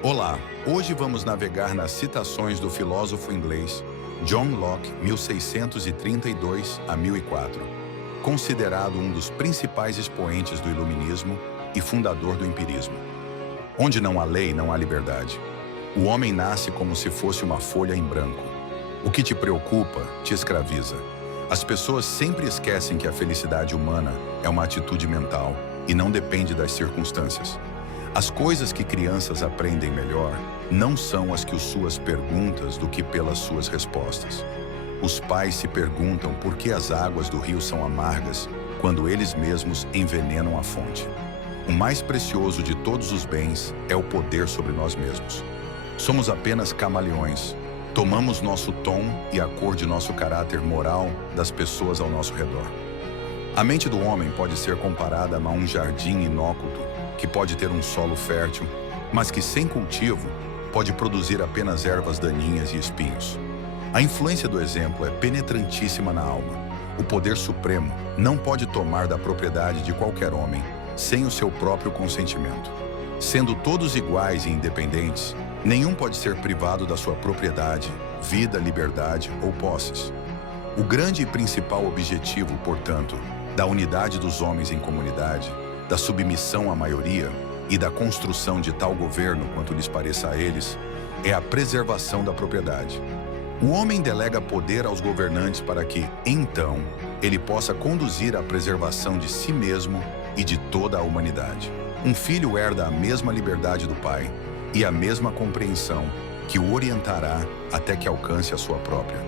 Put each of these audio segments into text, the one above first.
Olá, hoje vamos navegar nas citações do filósofo inglês John Locke, 1632 a 1004, considerado um dos principais expoentes do iluminismo e fundador do empirismo. Onde não há lei, não há liberdade. O homem nasce como se fosse uma folha em branco. O que te preocupa, te escraviza. As pessoas sempre esquecem que a felicidade humana é uma atitude mental e não depende das circunstâncias. As coisas que crianças aprendem melhor não são as que suas perguntas do que pelas suas respostas. Os pais se perguntam por que as águas do rio são amargas quando eles mesmos envenenam a fonte. O mais precioso de todos os bens é o poder sobre nós mesmos. Somos apenas camaleões. Tomamos nosso tom e a cor de nosso caráter moral das pessoas ao nosso redor. A mente do homem pode ser comparada a um jardim inócuo que pode ter um solo fértil, mas que sem cultivo pode produzir apenas ervas daninhas e espinhos. A influência do exemplo é penetrantíssima na alma. O poder supremo não pode tomar da propriedade de qualquer homem sem o seu próprio consentimento. Sendo todos iguais e independentes, nenhum pode ser privado da sua propriedade, vida, liberdade ou posses. O grande e principal objetivo, portanto, da unidade dos homens em comunidade, da submissão à maioria e da construção de tal governo quanto lhes pareça a eles, é a preservação da propriedade. O homem delega poder aos governantes para que, então, ele possa conduzir a preservação de si mesmo e de toda a humanidade. Um filho herda a mesma liberdade do pai e a mesma compreensão que o orientará até que alcance a sua própria.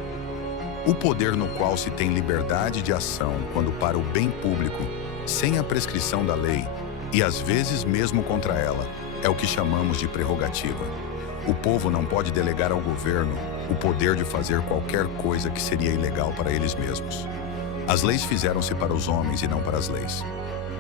O poder no qual se tem liberdade de ação quando para o bem público, sem a prescrição da lei, e às vezes mesmo contra ela, é o que chamamos de prerrogativa. O povo não pode delegar ao governo o poder de fazer qualquer coisa que seria ilegal para eles mesmos. As leis fizeram-se para os homens e não para as leis.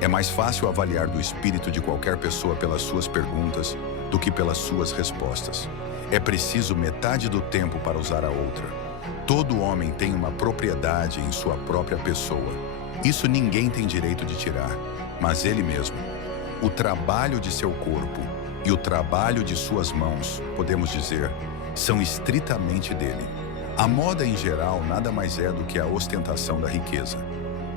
É mais fácil avaliar do espírito de qualquer pessoa pelas suas perguntas do que pelas suas respostas. É preciso metade do tempo para usar a outra. Todo homem tem uma propriedade em sua própria pessoa. Isso ninguém tem direito de tirar, mas ele mesmo. O trabalho de seu corpo e o trabalho de suas mãos, podemos dizer, são estritamente dele. A moda em geral nada mais é do que a ostentação da riqueza.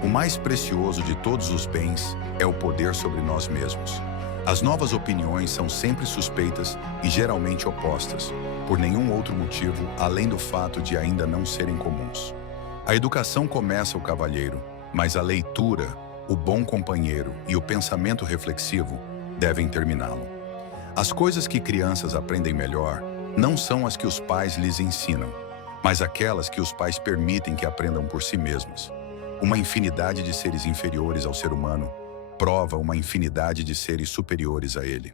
O mais precioso de todos os bens é o poder sobre nós mesmos. As novas opiniões são sempre suspeitas e geralmente opostas, por nenhum outro motivo além do fato de ainda não serem comuns. A educação começa o cavalheiro, mas a leitura, o bom companheiro e o pensamento reflexivo devem terminá-lo. As coisas que crianças aprendem melhor não são as que os pais lhes ensinam, mas aquelas que os pais permitem que aprendam por si mesmos. Uma infinidade de seres inferiores ao ser humano prova uma infinidade de seres superiores a ele.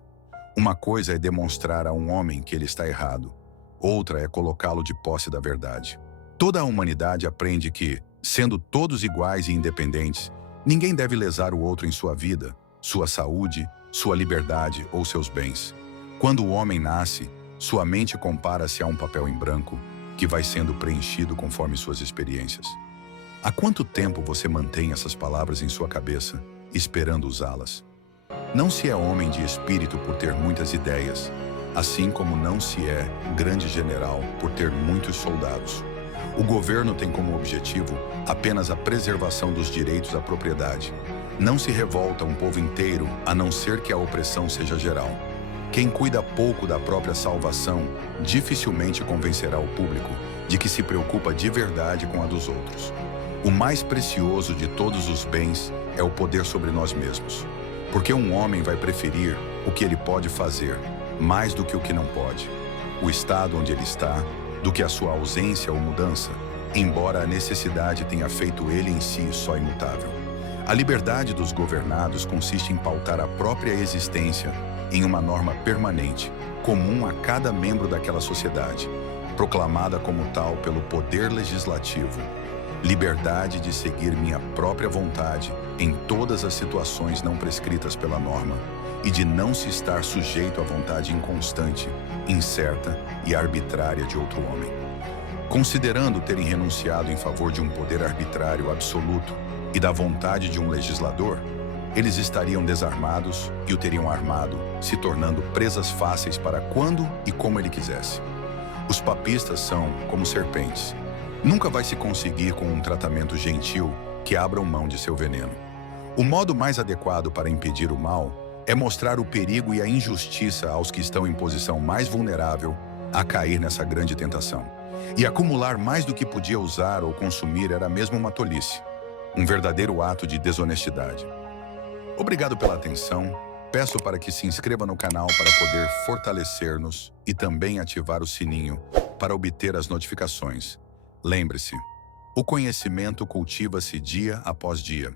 Uma coisa é demonstrar a um homem que ele está errado, outra é colocá-lo de posse da verdade. Toda a humanidade aprende que, sendo todos iguais e independentes, ninguém deve lesar o outro em sua vida, sua saúde, sua liberdade ou seus bens. Quando o homem nasce, sua mente compara-se a um papel em branco que vai sendo preenchido conforme suas experiências. Há quanto tempo você mantém essas palavras em sua cabeça, esperando usá-las? Não se é homem de espírito por ter muitas ideias, assim como não se é grande general por ter muitos soldados. O governo tem como objetivo apenas a preservação dos direitos à propriedade. Não se revolta um povo inteiro a não ser que a opressão seja geral. Quem cuida pouco da própria salvação dificilmente convencerá o público de que se preocupa de verdade com a dos outros. O mais precioso de todos os bens é o poder sobre nós mesmos. Porque um homem vai preferir o que ele pode fazer mais do que o que não pode. O estado onde ele está, do que a sua ausência ou mudança, embora a necessidade tenha feito ele em si só imutável. A liberdade dos governados consiste em pautar a própria existência em uma norma permanente, comum a cada membro daquela sociedade, proclamada como tal pelo poder legislativo. Liberdade de seguir minha própria vontade em todas as situações não prescritas pela norma e de não se estar sujeito à vontade inconstante, incerta e arbitrária de outro homem. Considerando terem renunciado em favor de um poder arbitrário absoluto e da vontade de um legislador, Eles estariam desarmados e o teriam armado, se tornando presas fáceis para quando e como ele quisesse. Os papistas são como serpentes. Nunca vai se conseguir com um tratamento gentil que abram mão de seu veneno. O modo mais adequado para impedir o mal é mostrar o perigo e a injustiça aos que estão em posição mais vulnerável a cair nessa grande tentação. E acumular mais do que podia usar ou consumir era mesmo uma tolice, um verdadeiro ato de desonestidade. Obrigado pela atenção. Peço para que se inscreva no canal para poder fortalecer-nos e também ativar o sininho para obter as notificações. Lembre-se, o conhecimento cultiva-se dia após dia.